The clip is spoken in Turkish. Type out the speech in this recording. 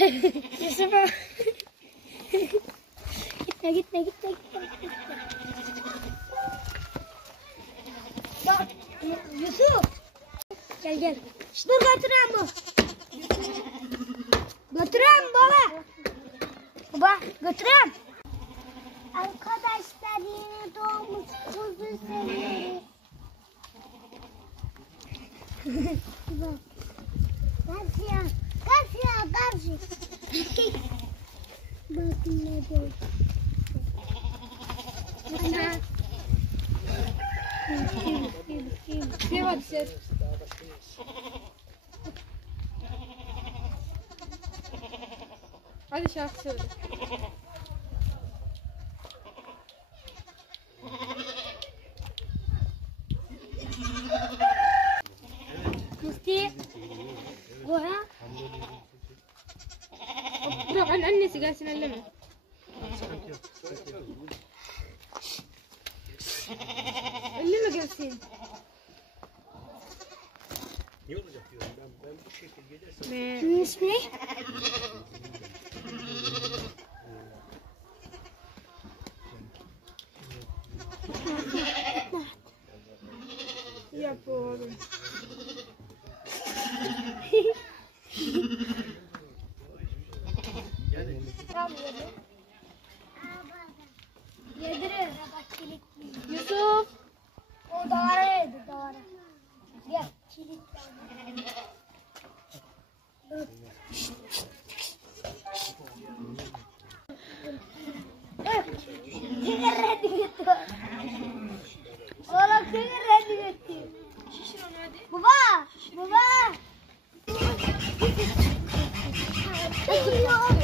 Yusuf'a. Gitme. Bak Yusuf. Gel. Dur götüreyim bu. Götüreyim baba. Baba götüreyim. Arkadaşlar yeni doğmuş kuzu seviyoruz. Karşı. Bakın ne diyor. Hadi şarkı söyle. Musti. Goya. Bırak annesi gelsin elleme. Elleme gelsin. Ne olacak diyorum ben bu şekilde gidersem. Kimin ismi? Yap oğlum. Yedirir. Yusuf. O davara yedi. Gel. Kilit. Kimin reddi gitti? Oğlum kimin reddi gitti? Şişir onu hadi. Baba. Geliyor.